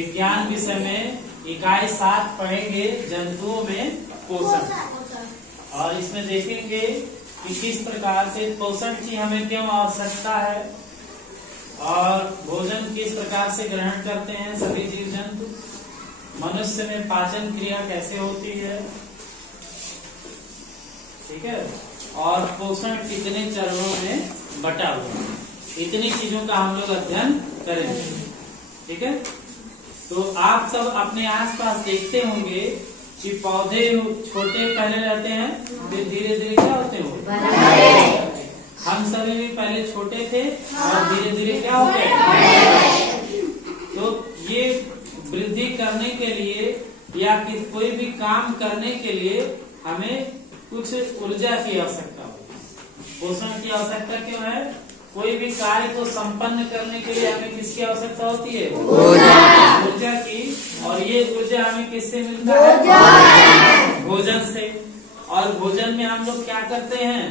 विज्ञान विषय में इकाई 7 पढ़ेंगे जंतुओं में पोषण। और इसमें देखेंगे कि किस प्रकार से पोषण की हमें क्यों आवश्यकता है और भोजन किस प्रकार से ग्रहण करते हैं सभी जीव जंतु, मनुष्य में पाचन क्रिया कैसे होती है, ठीक है, और पोषण कितने चरणों में बटा हुआ है, इतनी चीजों का हम लोग अध्ययन करेंगे। ठीक है, तो आप सब अपने आसपास देखते होंगे कि पौधे छोटे पहले रहते हैं, फिर धीरे धीरे क्या होते हैं, हम सभी भी पहले छोटे थे और धीरे धीरे क्या होते हैं। तो ये वृद्धि करने के लिए या कोई भी काम करने के लिए हमें कुछ ऊर्जा की आवश्यकता होती है। पोषण की आवश्यकता क्यों है? कोई भी कार्य को संपन्न करने के लिए हमें किसकी आवश्यकता होती है? ऊर्जा की। और ये ऊर्जा हमें किससे मिलता है? भोजन से। और भोजन में हम लोग क्या करते हैं?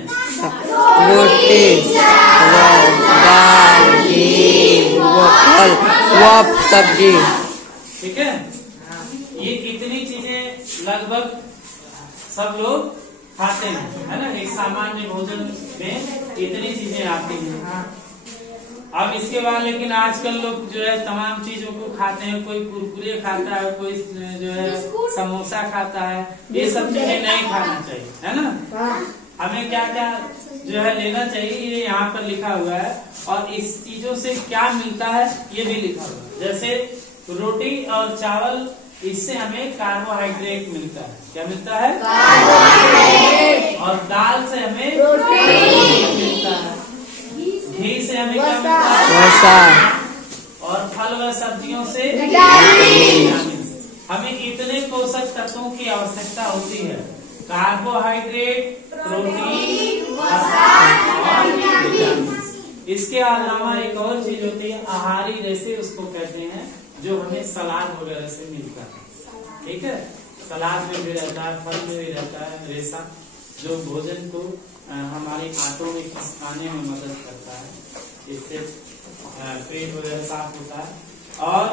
रोटी, दाल, घी, फल, सब्जी। ठीक है, ये इतनी चीजें लगभग सब लोग खाते हैं, है ना। एक सामान्य भोजन में इतनी चीजें आती हैं। अब इसके बाद लेकिन आजकल लोग जो है तमाम चीजों को खाते हैं, कोई कुरकुरे खाता है, कोई जो है समोसा खाता है। ये सब चीजें नहीं खाना चाहिए, है ना। हमें क्या क्या जो है लेना चाहिए ये यहाँ पर लिखा हुआ है, और इस चीजों से क्या मिलता है ये भी लिखा हुआ है। जैसे रोटी और चावल, इससे हमें कार्बोहाइड्रेट मिलता है। क्या मिलता है? कार्बोहाइड्रेट। और दाल से हमें प्रोटीन मिलता है। घी से हमें क्या मिलता है? और फल व सब्जियों से विटामिन। हमें इतने पोषक तत्वों की आवश्यकता होती है, कार्बोहाइड्रेट, प्रोटीन और विटामिन। इसके अलावा एक और चीज होती है आहारी, जैसे उसको कहते हैं, जो हमें सलाद वगैरह से मिलता है। ठीक है, सलाद में भी रहता है, फल में भी रहता है रेशा, जो भोजन को हमारे आंतों में खिसकाने में मदद करता है, इससे पेट वगैरह साफ होता है। और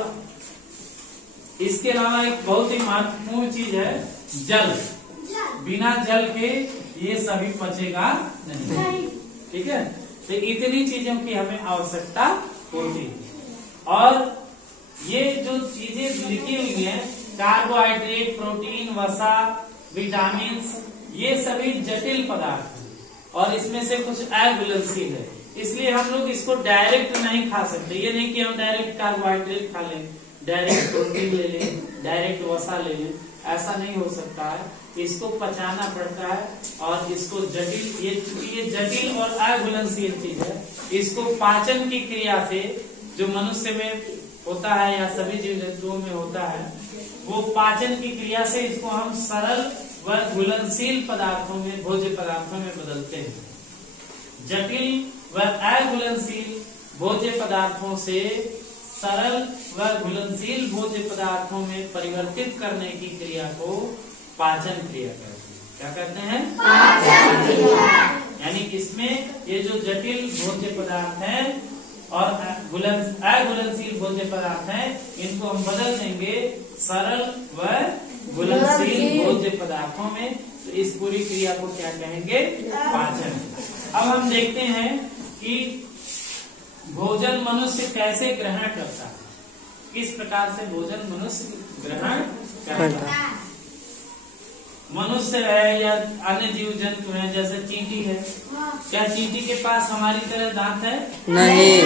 इसके अलावा एक बहुत ही महत्वपूर्ण चीज है जल। बिना जल के ये सभी पचेगा नहीं। ठीक है, तो इतनी चीजों की हमें आवश्यकता होती है। और ये जो चीजें लिखी हुई हैं, कार्बोहाइड्रेट, प्रोटीन, वसा, विटामिन, ये सभी जटिल पदार्थ हैं और इसमें से कुछ अघुलनशील है, इसलिए हम लोग इसको डायरेक्ट नहीं खा सकते। ये नहीं कि हम डायरेक्ट कार्बोहाइड्रेट खा लें, डायरेक्ट प्रोटीन ले लें, डायरेक्ट वसा ले लें, ऐसा नहीं हो सकता है। इसको पचाना पड़ता है और इसको जटिल, ये जटिल और अघुलनशील चीज है। इसको पाचन की क्रिया से, जो मनुष्य में होता है या सभी जीव जंतुओं में होता है, वो पाचन की क्रिया से इसको हम सरल व घुलनशील पदार्थों में, भोज्य पदार्थों में बदलते हैं। जटिल व अघुलनशील भोज्य पदार्थों से सरल व घुलनशील भोज्य पदार्थों में परिवर्तित करने की क्रिया को पाचन क्रिया कहते हैं। क्या कहते हैं? पाचन क्रिया। यानी इसमें ये जो जटिल भोज्य पदार्थ हैं और अघुलनशील भोज्य पदार्थ हैं, इनको हम बदल देंगे सरल व घुलनशील भोज्य पदार्थों में। तो इस पूरी क्रिया को क्या कहेंगे? पाचन। अब हम देखते हैं कि भोजन मनुष्य कैसे ग्रहण करता है, किस प्रकार से भोजन मनुष्य ग्रहण करता है। मनुष्य है या अन्य जीव जंतु है, जैसे चींटी है, क्या चींटी के पास हमारी तरह दांत है? नहीं।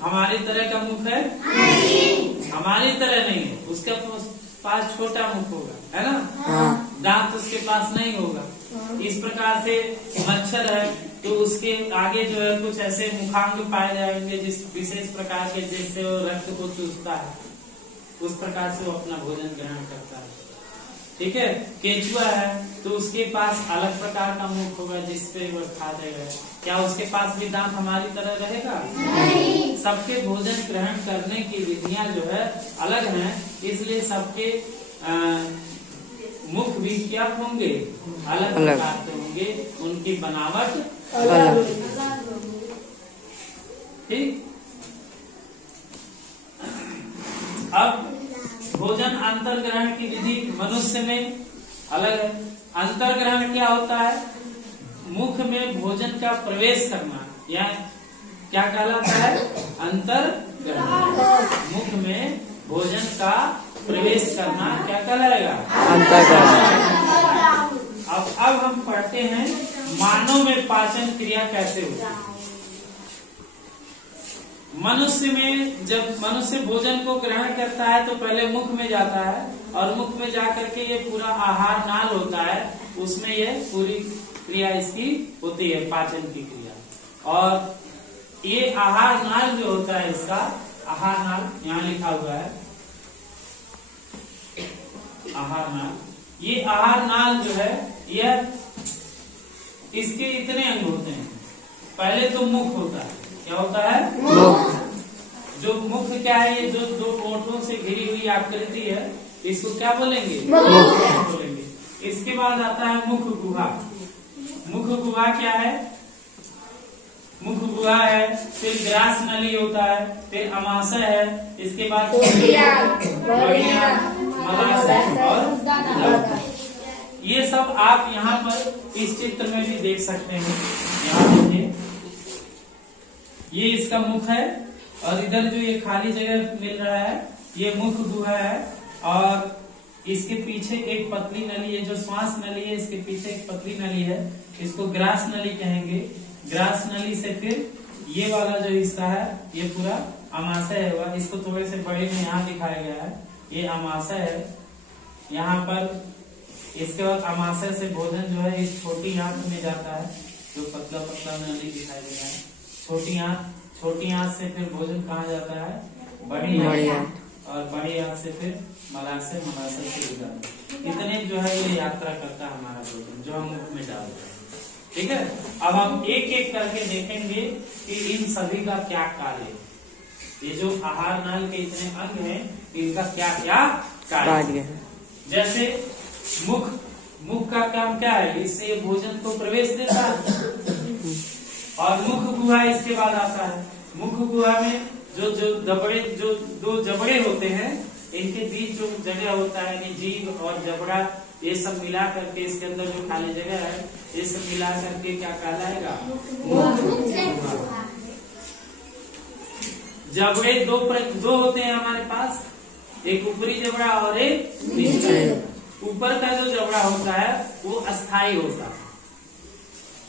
हमारी तरह का मुख है? नहीं। हमारी तरह नहीं है, उसके पास छोटा मुख होगा, है ना। दांत उसके पास नहीं होगा। इस प्रकार से मच्छर है तो उसके आगे जो है कुछ ऐसे मुखांग पाए जाएंगे जिस विशेष प्रकार के, जिससे वो रक्त को चूसता है, उस प्रकार से वो अपना भोजन ग्रहण करता है। ठीक है, केंचुआ है तो उसके पास अलग प्रकार का मुख होगा जिसपे वो खा जाएगा। क्या उसके पास भी दांत हमारी तरह रहेगा? नहीं। सबके भोजन ग्रहण करने की विधियां जो है अलग हैं, इसलिए सबके मुख भी क्या होंगे? अलग प्रकार के होंगे, उनकी बनावट अलग। ठीक, अब अंतर्ग्रहण की विधि मनुष्य में अलग है। अंतर्ग्रहण क्या होता है? मुख में भोजन का प्रवेश करना, या क्या कहलाता है? अंतर्ग्रहण। मुख में भोजन का प्रवेश करना क्या कहलाएगा? अंतर्ग्रहण। अब हम पढ़ते हैं मानव में पाचन क्रिया कैसे होती है। मनुष्य में जब मनुष्य भोजन को ग्रहण करता है तो पहले मुख में जाता है, और मुख में जाकर के ये पूरा आहार नाल होता है, उसमें ये पूरी क्रिया इसकी होती है, पाचन की क्रिया। और ये आहार नाल जो होता है, इसका आहार नाल यहाँ लिखा हुआ है, आहार नाल। ये आहार नाल जो है, यह इसके इतने अंग होते हैं। पहले तो मुख होता है, क्या होता है? मुख। जो मुख क्या है? ये जो दो ओठों से घिरी हुई आकृति है, इसको क्या बोलेंगे? मुख बोलेंगे। इसके बाद आता है मुख गुहा। मुख गुहा क्या है? मुख गुहा है, फिर ग्रास नली होता है, फिर अमाशय है, इसके बाद बढ़िया, मलाशय और दांत। ये सब आप यहाँ पर इस चित्र में भी देख सकते हैं। यहाँ देखिए, ये इसका मुख है, और इधर जो ये खाली जगह मिल रहा है, ये मुख गुहा है। और इसके पीछे एक पतली नली है, जो श्वास नली है, इसके पीछे एक पतली नली है, इसको ग्रास नली कहेंगे। ग्रास नली से फिर ये वाला जो हिस्सा है, ये पूरा अमाशय है। इसको थोड़े से बड़े में यहाँ दिखाया गया है, ये अमाशय है। यहाँ पर इसके बाद अमाशय से भोजन जो है इस छोटी आंत में जाता है, जो पतला पतला नली दिखाई दे रहा है। छोटी आंत से फिर भोजन कहाँ जाता है? बड़ी आंत। और बड़ी आंत से फिर मलाशय, मलाशय से उदर। इतने जो है ये यात्रा करता है हमारा भोजन, जो हम मुख में डालते हैं। ठीक है, अब हम एक एक करके देखेंगे कि इन सभी का क्या कार्य है। ये जो आहार नाल के इतने अंग हैं, इनका क्या क्या कार्य है। जैसे मुख का काम क्या है? इससे भोजन को प्रवेश देता है। और मुख गुहा इसके बाद आता है। मुख गुहा में जो दो जबड़े होते हैं, इनके बीच जो जगह होता है, कि जीभ और जबड़ा, ये सब मिला करके इसके अंदर जो खाली जगह है, ये सब मिला करके क्या कहलाएगा? जबड़े दो होते हैं हमारे पास, एक ऊपरी जबड़ा और एक नीचे। ऊपर का जो जबड़ा होता है वो अस्थाई होता है,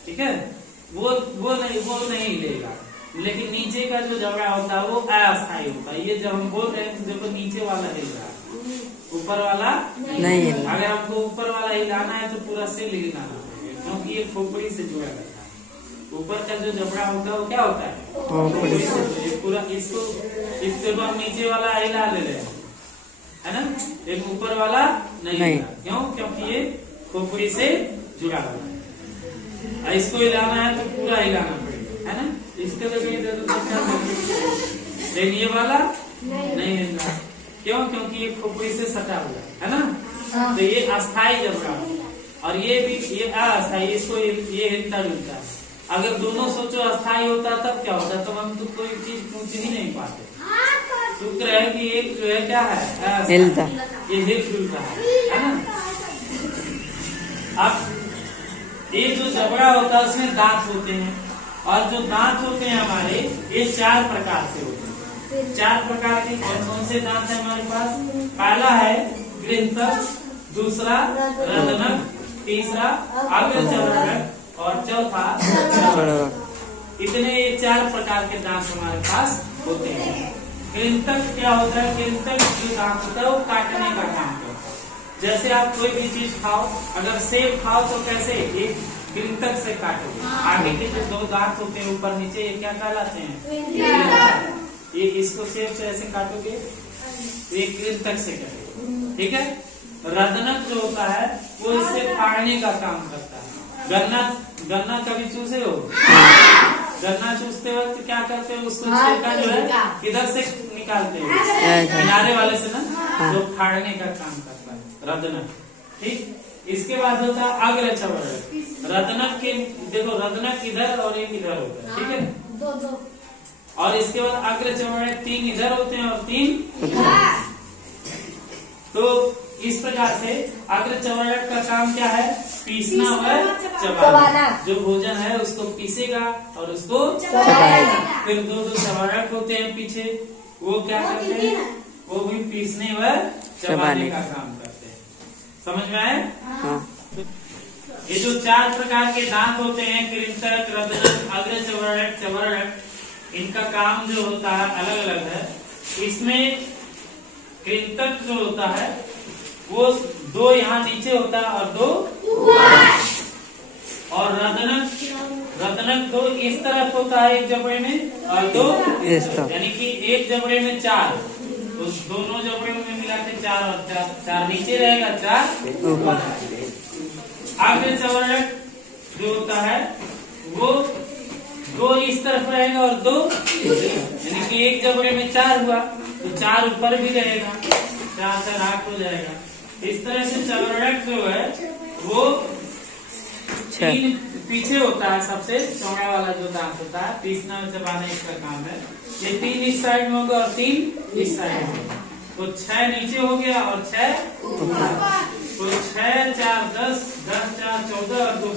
ठीक है, वो नहीं हिलेगा। लेकिन नीचे का जो जबड़ा होता है वो अस्थाई होता है। ये जब हम बोल रहे हैं तो देखो नीचे वाला हिल रहा है, ऊपर वाला नहीं। अगर हमको ऊपर वाला हिलाना है तो पूरा सिर हिलाना पड़ेगा, क्योंकि ये खोपड़ी से जुड़ा रहता है। ऊपर का जो जबड़ा होता है वो क्या होता है? खोपड़ी से। ये पूरा इसके बाद नीचे वाला हिला ले रहे हैं, है ना, एक ऊपर वाला नहीं। क्यों? क्योंकि ये खोपड़ी से जुड़ा हुआ है। इसको हिलाना है तो पूरा हिलाना पड़ेगा, है ना। इसके लिए लेकिन ये वाला नहीं हिल रहा। क्यों? क्योंकि ये खोपड़ी से सटा हुआ है ना। तो ये अस्थाई जबड़ा, और ये भी ये अस्थाई, इसको ये हिलता जुलता है। अगर दोनों सोचो अस्थाई होता तब क्या होता? तो हम तो कोई चीज पूछ ही नहीं पाते। शुक्र है कि एक जो है क्या है? हिलता, ये हिल जुलता है ना। अब ये जो जबड़ा होता है उसमें दांत होते हैं, और जो दांत होते हैं हमारे, ये 4 प्रकार से होते हैं। 4 प्रकार के कौन से दांत है हमारे पास? पहला है कृंतक, दूसरा रदनक, तीसरा अग्रचर्वणक और चौथा चर्वणक। इतने ये 4 प्रकार के दांत हमारे पास होते हैं। कृंतक क्या होता है? कृंतक जो दांत होता है वो काटने का काम करता है। जैसे आप कोई भी चीज खाओ, अगर सेब खाओ तो कैसे? एक कृंतक से काटोगे। आगे के जो 2 दांत होते हैं ऊपर नीचे, ये क्या कहलाते हैं? ये इसको सेब से ऐसे काटोगे, ये कृंतक से कटेगा, ठीक है। रदनक जो होता है वो इससे फाड़ने का काम करता है। गन्ना कभी चूसे हो? गन्ना चूसते वक्त क्या करते हो? उसको छिलका जो है इधर से निकालते हो, किनारे वाले से ना, जो फाड़ने का काम करता है रदनक, ठीक। इसके बाद होता है अग्रचर्वणक। रदनक के देखो, रदनक इधर और एक इधर होता है, ठीक है। और इसके बाद अग्रचर्वणक 3 इधर होते हैं और 3 उधर। तो प्रकार से अग्र चवर्णक का काम क्या है? पीसना व चबाना। जो भोजन है उसको पीसेगा और उसको चबाएगा। फिर दो चवर्णक होते हैं पीछे, वो क्या करते हैं? वो भी पीसने व चबाने का काम करते हैं। समझ में आए? ये जो 4 प्रकार के दांत होते हैं, कृंतक, रदनक, अग्र चवर्णक, चवर्णक, इनका काम जो होता है अलग अलग है। इसमें कृंतक जो होता है वो 2 यहाँ नीचे होता है और 2 और रदनक 2 इस तरफ होता है एक जबड़े में और 2 इस तरफ, यानी कि एक जबड़े में 4, तो दोनों जबड़े में मिला के 4 और 4 नीचे रहेगा, 4 ऊपर। अग्र चवर्णक जो होता है वो 2 इस तरफ रहेगा और 2 यानी कि एक जबड़े में 4 हुआ तो 4 ऊपर भी रहेगा, 4 4 8 हो जाएगा। इस तरह से चवर्णक जो है वो 3 पीछे होता है, सबसे चौड़ा वाला जो दांत होता है, पीसना और चबाना इसका काम है। ये 3 इस साइड में होगा और 3 इस साइड में होगा, तो 6 नीचे हो गया और 6 ऊपर। तो 6 4 10, 10 4 14 और 2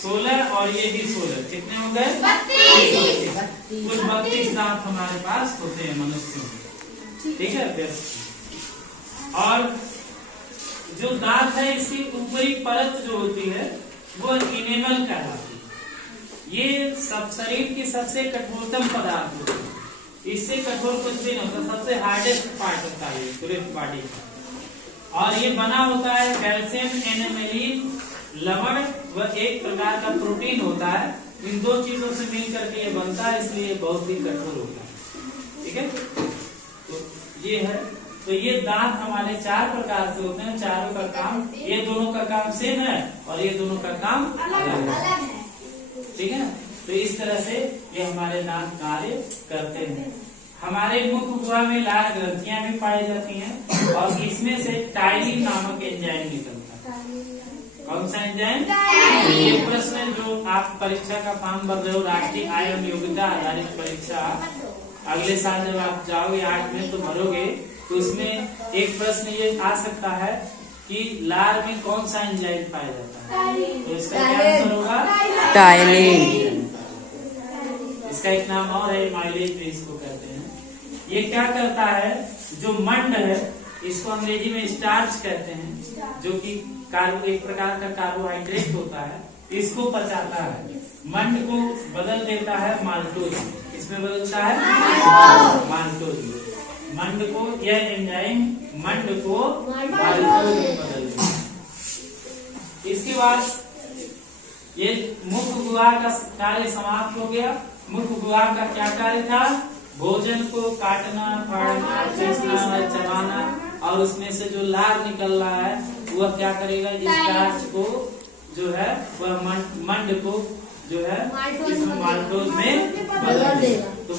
16 और ये भी 16, कितने हो गए? 32। कुल 32 दांत हमारे पास होते हैं मनुष्यों में, ठीक है। और जो दांत है इसकी ऊपरी परत जो होती है वो इनेमल कहलाती है। ये सब शरीर की सबसे कठोरतम पदार्थ होती है, इससे कठोर कुछ भी नहीं होता, सबसे हार्डेस्ट पार्ट होता है पूरे बॉडी का। और ये बना होता है कैल्शियम, एनामेलिन, लवण व एक प्रकार का प्रोटीन होता है। इन 2 चीजों से मिल करके ये बनता है, इसलिए बहुत ही कठोर होता है, ठीक है। तो ये है, तो ये दांत हमारे 4 प्रकार से होते हैं, चारों का काम, ये दोनों का काम सेम है और ये दोनों का काम अलग है, ठीक है। तो इस तरह से ये हमारे दांत कार्य करते हैं। हमारे मुख गुहा में लाल ग्रंथियां भी पाई जाती हैं और इसमें से टाइलिन नामक एंजाइम निकलता है। कौन सा एंजाइम? ये प्रश्न जो आप परीक्षा का फॉर्म भर रहे हो, राष्ट्रीय आय एवं योग्यता आधारित परीक्षा, अगले साल जब आप जाओगे 8 में तो भरोगे, तो उसमें एक प्रश्न ये आ सकता है कि लार में कौन सा एंजाइम पाया जाता है, तो इसका क्या आंसर होगा? टाइलिन। इसका एक नाम और है माइलेज भी इसको कहते हैं। ये क्या करता है, जो मंड है इसको अंग्रेजी में स्टार्च कहते हैं, जो कि एक प्रकार का कार्बोहाइड्रेट होता है, इसको पचाता है। मंड को बदल देता है माल्टोज, इसमें बदलता है माल्टोज। मंड को, यह एंजाइम मंड को माल्टोज में बदल देता है। इसके बाद ये मुख गुहा का कार्य समाप्त हो गया। मुख गुहा का क्या कार्य था? भोजन को काटना, फाड़ना, पीसना, चबाना, और उसमें से जो लार निकल रहा है वह क्या करेगा? स्टार्च को जो है वह मंड को जो है इसमें माल्टोज में बदल देगा। तो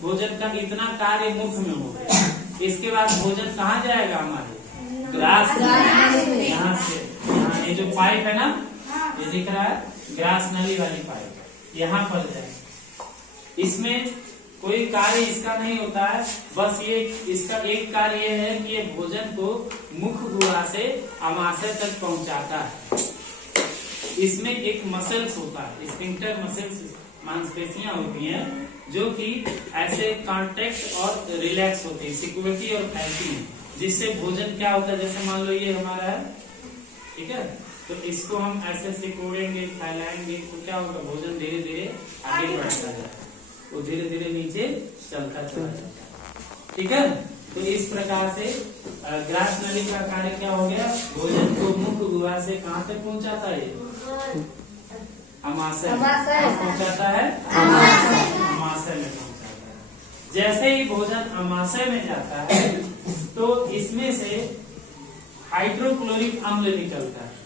भोजन का इतना कार्य मुख में हो गया। इसके बाद भोजन कहाँ जाएगा? हमारे ग्रास में। यहाँ से यहाँ ये जो पाइप है ना, ये दिख रहा है, ग्रास नली वाली पाइप, यहाँ पर जाएगा। इसमें कोई कार्य इसका नहीं होता है, बस ये इसका एक कार्य ये है कि ये भोजन को मुख गुहा से आमाशय तक पहुंचाता है। इसमें एक मसल्स होता है, स्फिंक्टर मसल्स, मांसपेशियां होती हैं जो कि ऐसे कॉन्ट्रैक्ट और रिलैक्स होती है, सिक्योरिटी और फैलती है, जिससे भोजन क्या होता है, जैसे मान लो ये हमारा है, ठीक है, तो इसको हम ऐसे सिकोड़ेंगे, फैलाएंगे तो क्या होगा? भोजन धीरे धीरे आगे बढ़ता जाएगा, वो धीरे धीरे नीचे चलता चला जाता है, ठीक है। तो इस प्रकार से ग्रास नली का कार्य क्या हो गया? भोजन को मुख गुहा से कहाँ तक पहुँचाता है? आमाशय पहुँचाता है, आमाशय में पहुँचाता है। जैसे ही भोजन आमाशय में जाता है तो इसमें से हाइड्रोक्लोरिक अम्ल निकलता है।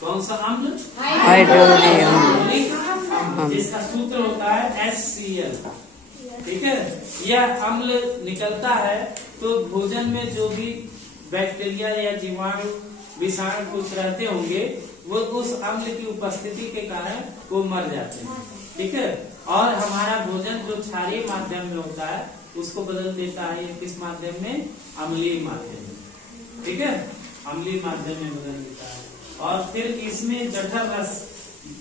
कौन सा अम्ल? हाइड्रोक्लोरिक अम्ल, जिसका सूत्र होता है HCl, ठीक है। यह अम्ल निकलता है तो भोजन में जो भी बैक्टीरिया या जीवाणु विषाणु कुछ रहते होंगे वो उस अम्ल की उपस्थिति के कारण वो मर जाते हैं, ठीक है। और हमारा भोजन जो क्षारीय माध्यम में होता है उसको बदल देता है ये किस माध्यम में? अम्लीय माध्यम में। ठीक है, अम्लीय माध्यम में बदल देता है। और फिर इसमें जठर रस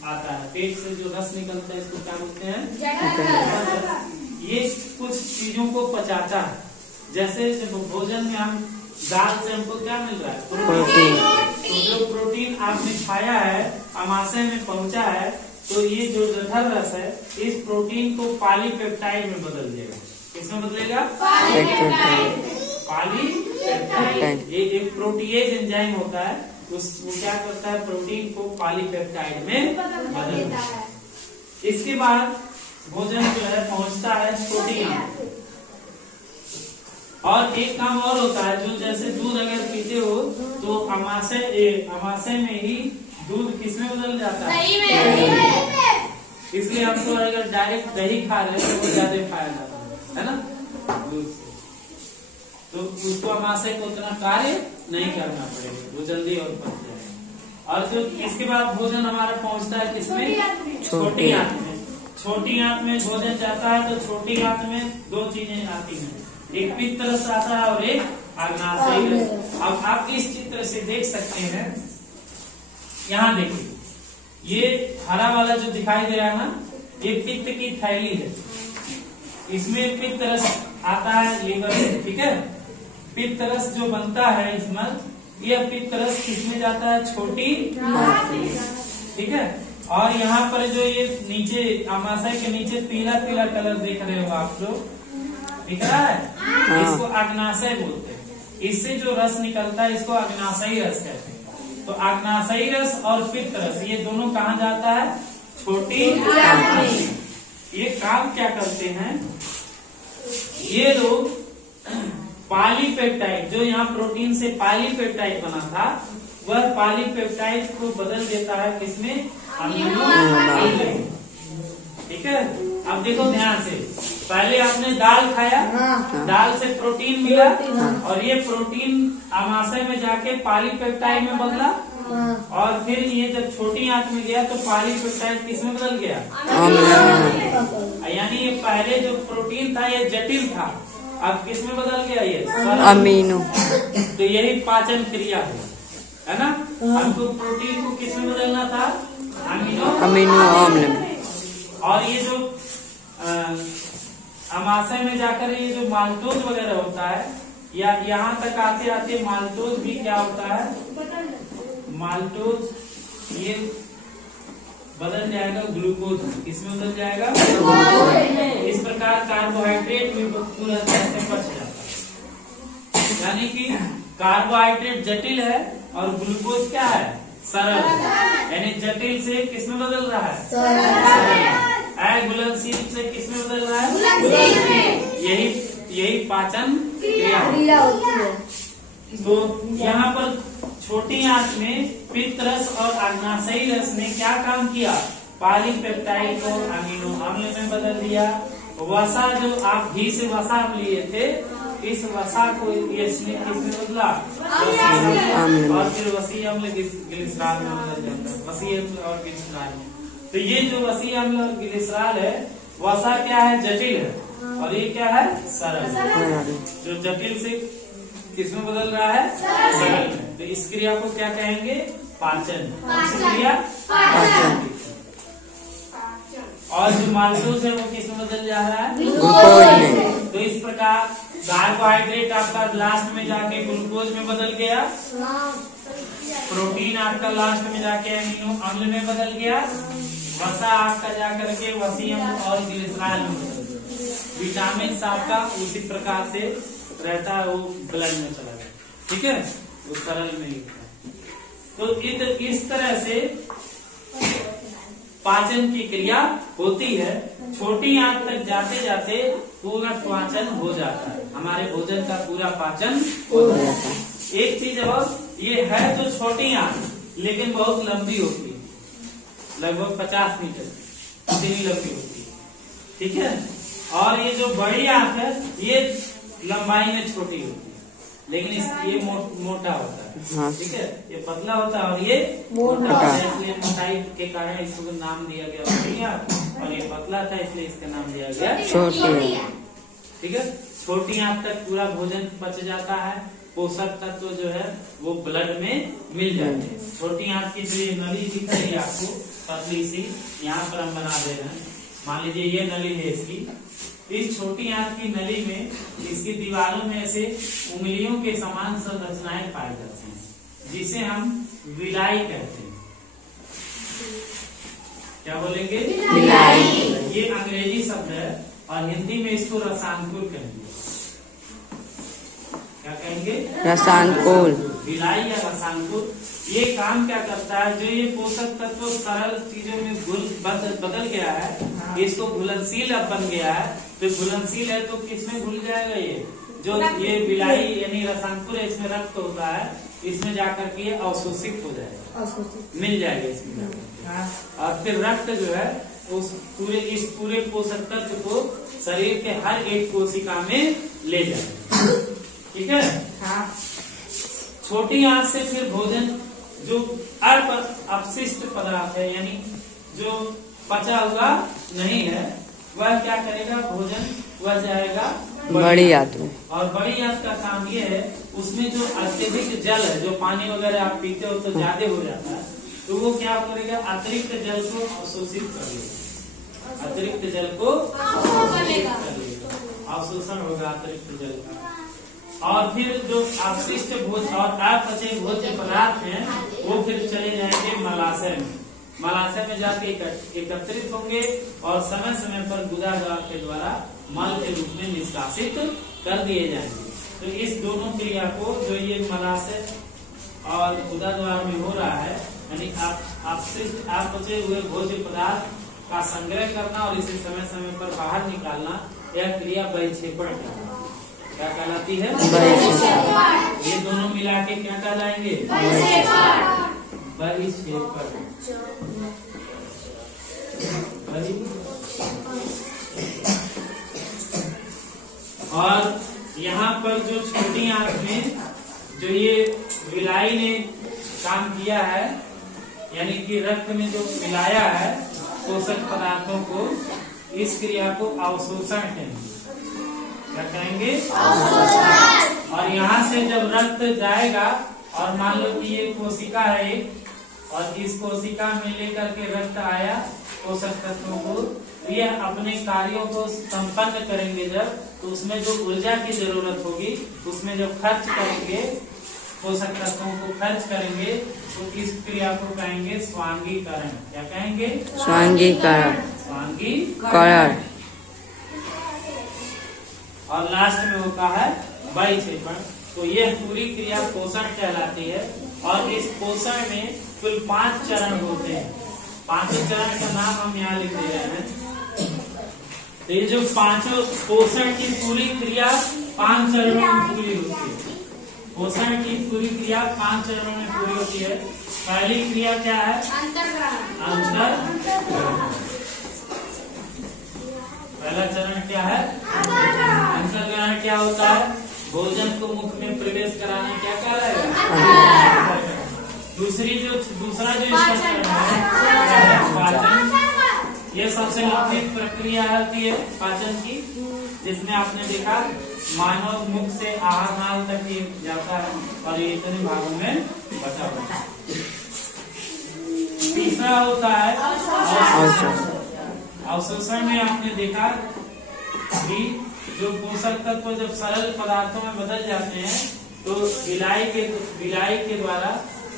आता है, पेट से जो रस निकलता है इसको क्या बोलते हैं? ये कुछ चीजों को पचाता है। जैसे जब भोजन में हम दाल से हमको क्या मिल रहा है? प्रोटीन। तो जो प्रोटीन आपने खाया है, आमाशय में पहुंचा है, तो ये जो जठर रस है इस प्रोटीन को पॉलीपेप्टाइड में बदल देगा। किसमें बदलेगा? पॉलीपेप्टाइड। ये एक प्रोटीएज एंजाइम होता है, वो क्या करता है? प्रोटीन को पॉलीपेप्टाइड में बदल देता है। इसके बाद भोजन जो है पहुंचता है छोटी आंत। और एक काम और होता है, जो जैसे दूध अगर पीते हो तो अमाशय में ही दूध किसमें बदल जाता है? इसलिए हमको अगर डायरेक्ट दही खा रहे हैं तो वो ज्यादा खाया जाता है ना दूध से, तो उसको अमाशय को उतना कार्य नहीं करना पड़ेगा, वो जल्दी और पच जाएगा। और जो इसके बाद भोजन हमारा पहुंचता है किसमें? छोटी आंत में। छोटी आंत में भोजन जाता है तो छोटी आंत में दो चीजें आती हैं, एक पित्त रस आता है और एक अग्नाशयी रस। अब आप इस चित्र से देख सकते हैं, यहाँ देखिए, ये हरा वाला जो दिखाई दे रहा है ना, ये पित्त की थैली है। इसमें पित्त रस आता है लीवर से, ठीक है। पित्त रस जो बनता है इसमें, यह पित्त रस किसमें जाता है? छोटी, ठीक है। और यहाँ पर जो ये नीचे अमाशय के नीचे पीला पीला कलर देख रहे हो आप लोग, दिख रहा है? इसको अग्नाशय बोलते हैं। इससे जो रस निकलता है इसको अग्नाशयी रस कहते हैं। तो अग्नाशयी रस और पित्त रस ये दोनों कहाँ जाता है? छोटी आंत। ये काम क्या करते हैं ये लोग? पॉलीपेप्टाइड, जो यहाँ प्रोटीन से पॉलीपेप्टाइड बना था, वह पॉलीपेप्टाइड को बदल देता है किसमें? अमीनो एसिड, ठीक है। अब देखो ध्यान से, पहले आपने दाल खाया, दाल से प्रोटीन मिला, और ये प्रोटीन अमाशय में जाके पॉलीपेप्टाइड में बदला, और फिर ये जब छोटी आंत में गया तो पॉलीपेप्टाइड किसमें बदल गया? यानी ये पहले जो प्रोटीन था ये जटिल था, अब किसमें बदल गया? ये अमीनो। तो यही पाचन क्रिया है ना। हमको प्रोटीन को किसमें बदलना था? अमीनो अम्ल में। और ये जो अमाशय में जाकर ये जो माल्टोज वगैरह होता है, या यहाँ तक आते आते माल्टोज भी क्या होता है? माल्टोज ये बदल जाएगा ग्लूकोज, किसमें बदल जाएगा? इस प्रकार कार्बोहाइड्रेट भी पूरा तरह से बच जाता है। यानी कि कार्बोहाइड्रेट जटिल है और ग्लूकोज क्या है? सरल है। यानी जटिल से किसमें बदल रहा है? घुलनशील से किसमें बदल रहा है? यही पाचन क्रिया होती है। तो यहाँ पर छोटी आंत में पित्त रस और अग्नाशयी रस ने क्या काम किया? पॉलीपेप्टाइड को अमीनो अम्ल में बदल दिया। वसा, जो आप घी से वसा लिए थे, इस वसा को इसने किसमें बदला? और फिर वसी अम्ल ग्लिसरॉल में बदल जाता है। वसी अम्ल और ग्लिसरॉल में, तो ये जो वसी अम्ल और ग्लिसरॉल है, वसा क्या है? जटिल है, और ये क्या है? सरल। जो जटिल से किसमें बदल रहा है? सरल में। तो इस क्रिया को क्या कहेंगे? पाचन क्रिया, पाचन। और जो माल्टोज है वो किसमें बदल जा रहा है? ग्लूकोज में। तो इस प्रकार कार्बोहाइड्रेट आपका लास्ट में जाके ग्लूकोज में बदल गया, प्रोटीन आपका लास्ट में जाके अमीनो अम्ल में बदल गया, वसा आपका जाकर के वसी अम्ल और ग्लिसरॉल में बदल गया। विटामिन आपका उसी प्रकार से रहता है, वो ब्लड में चला गया, ठीक है, वो सरल में ही। तो इस तरह से पाचन की क्रिया होती है। छोटी आंत तक जाते जाते पूरा पाचन हो जाता है, हमारे भोजन का पूरा पाचन हो जाता है। एक चीज और, ये है जो छोटी आंत लेकिन बहुत लंबी होती है, लगभग 50 मीटर इतनी लंबी होती है, ठीक है। और ये जो बड़ी आंत है ये लंबाई में छोटी होती है, लेकिन ये मोटा होता है, ठीक है। ये पतला होता है और ये मोटा होता है, इसलिए मोटाई के कारण इसको नाम दिया गया बड़ी आंत, और ये पतला था इसलिए इसका नाम दिया गया छोटी आंत, ठीक है। छोटी आंत तक पूरा भोजन पच जाता है। पोषक तत्व जो है वो ब्लड में मिल जाते हैं। छोटी आंत की जो ये नली दिख रही है आपको पतली सी, यहाँ पर हम बना दे रहे हैं। मान लीजिए ये नली है इसकी, इस छोटी आंत की नली में इसकी दीवारों में ऐसे उंगलियों के समान संरचनाएं पाई जाती हैं, जिसे हम विलाई कहते हैं। क्या बोलेंगे? विलाई। ये अंग्रेजी शब्द है और हिंदी में इसको रसानुकूल कहेंगे। क्या कहेंगे? रसानुकूल। विलाई या रसानुकूल। ये काम क्या करता है, जो ये पोषक तत्व सरल चीजों में बदल गया है, इसको घुलनशील अब बन गया है। तो घुलनशील है तो किसमें घुल जाएगा? ये जो ये विलाई यानी रसानुकूल है, इसमें रक्त होता है, इसमें जाकर के ये अवशोषित हो जाएगा, मिल जाएगा इसमें जाकर। और फिर रक्त जो है इस पूरे पोषक तत्व को शरीर के हर एक कोशिका में ले जाएगा। ठीक है? छोटी आंत से फिर भोजन जो अपशिष्ट पदार्थ है, यानी जो पचा हुआ नहीं है, वह क्या करेगा? भोजन वह जाएगा बड़ी आंत में। और बड़ी आंत का काम ये है, उसमें जो अत्यधिक जल है, जो पानी वगैरह आप पीते हो तो ज्यादा हो जाता है, तो वो क्या करेगा? अतिरिक्त जल को अवशोषित कर लेगा। अतिरिक्त जल को अवशोषण होगा अतिरिक्त जल का। और फिर जो अपशिष्ट भोज और अपचे भोज्य पदार्थ हैं, वो फिर चले जाएंगे मलाशय में। मलाशय में जाके एकत्रित होंगे और समय समय पर गुदाद्वार के द्वारा मल के रूप में निष्कासित कर दिए जाएंगे। तो इस दोनों क्रिया को, जो ये मलाशय और गुदाद्वार में हो रहा है, यानी अपशिष्ट अपचे हुए भोज्य पदार्थ का संग्रह करना और इसे समय समय पर बाहर निकालना, यह क्रिया बहिक्षेपण क्या कहलाती है? ये दोनों मिला के क्या कहलाएंगे? बहिक्षेपण। और यहाँ पर जो छोटी आंत में जो ये विलाई ने काम किया है, यानी कि रक्त में जो मिलाया है पोषक पदार्थों को, इस क्रिया को अवशोषण कहेंगे। क्या कहेंगे? और यहाँ से जब रक्त जाएगा और मान लो कि ये कोशिका है एक, और इस कोशिका में लेकर के रक्त आया पोषक तत्वों को, तो ये अपने कार्यों को संपन्न करेंगे जब, तो उसमें जो ऊर्जा की जरूरत होगी, उसमें जब खर्च करेंगे, पोषक तत्वों को खर्च करेंगे, तो इस क्रिया को कहेंगे स्वांगीकरण। क्या कहेंगे? स्वांगीकरण। स्वांगीकरण। और लास्ट में होता है बहिक्षेपण। तो ये पूरी क्रिया पोषण कहलाती है। और इस पोषण में कुल 5 चरण होते हैं। 5 चरण का नाम हम यहाँ लिख दे रहे हैं। तो ये जो 5 पोषण की पूरी क्रिया 5 चरणों में पूरी होती है। पोषण की पूरी क्रिया 5 चरणों में पूरी होती है। पहली क्रिया क्या है? अंतर्ग्रहण। पहला चरण क्या है? अंतर्ग्रहण। क्या होता है? भोजन को मुख में प्रवेश कराना क्या कह रहा है? दूसरा जो इसका चरण है पाचन। ये सबसे लंबी प्रक्रिया होती है पाचन की, जिसमें आपने देखा मानव मुख से आहार नाल तक ये जाता है और ये इतने भागों में बचा हुआ है। तीसरा होता है अवशोषण। में आपने देखा कि जो पोषक तत्व जब सरल पदार्थों में बदल जाते हैं, तो विलाई के द्वारा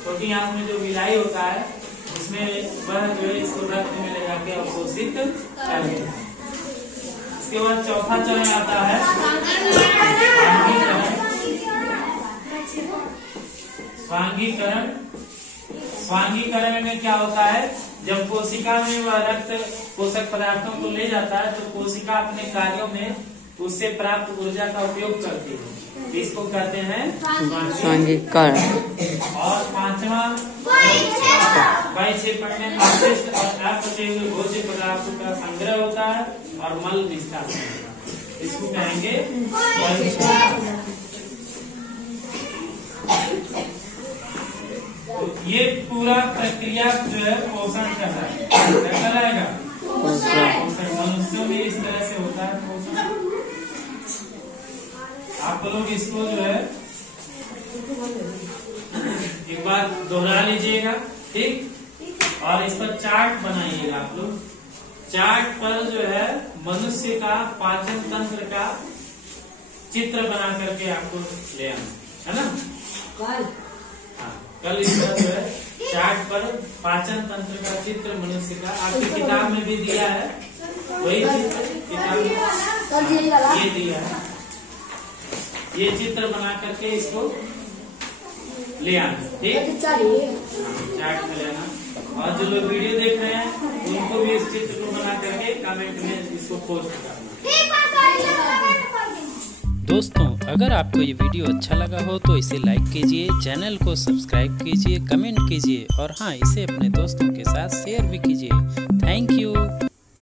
छोटी आंत में जो विलाई होता है, उसमें वह जो है इसको रक्त में ले जाके अवशोषित कर देता है। इसके बाद चौथा चरण आता है स्वांगीकरण। स्वांगीकरण में क्या होता है? जब कोशिका में वह रक्त पोषक पदार्थों को ले जाता है, तो कोशिका अपने कार्यों में उससे प्राप्त ऊर्जा का उपयोग करती है। इसको कहते हैं स्वांगीकरण। और 5वां बहिक्षेपण में अपशिष्ट और अपचे हुए भोज्य पदार्थों का संग्रह होता है और मल निष्कासन होता है। इसको कहेंगे बहिक्षेपण। तो ये पूरा प्रक्रिया जो है पोषण कर रहा है। क्या कराएगा? पोषण। मनुष्यों में इस तरह से होता है पोषण। आप लोग इसको जो है बार दोहरा लीजिएगा, ठीक। और इस पर चार्ट बनाइएगा आप लोग। चार्ट पर जो है मनुष्य का पाचन तंत्र का चित्र बना करके आपको ले आना है ना। हाँ, कल इसका जो है चार्ट पर पाचन तंत्र का चित्र मनुष्य का आपकी किताब में भी दिया है, वही चित्र किताब में ये दिया है। ये चित्र बना करके इसको ले आना, ठीक। चार्ट में लेना। और जो लोग वीडियो देख रहे हैं उनको भी इस चित्र को बना करके कमेंट में इसको पोस्ट करना। दोस्तों, अगर आपको ये वीडियो अच्छा लगा हो तो इसे लाइक कीजिए, चैनल को सब्सक्राइब कीजिए, कमेंट कीजिए और हाँ, इसे अपने दोस्तों के साथ शेयर भी कीजिए। Thank you.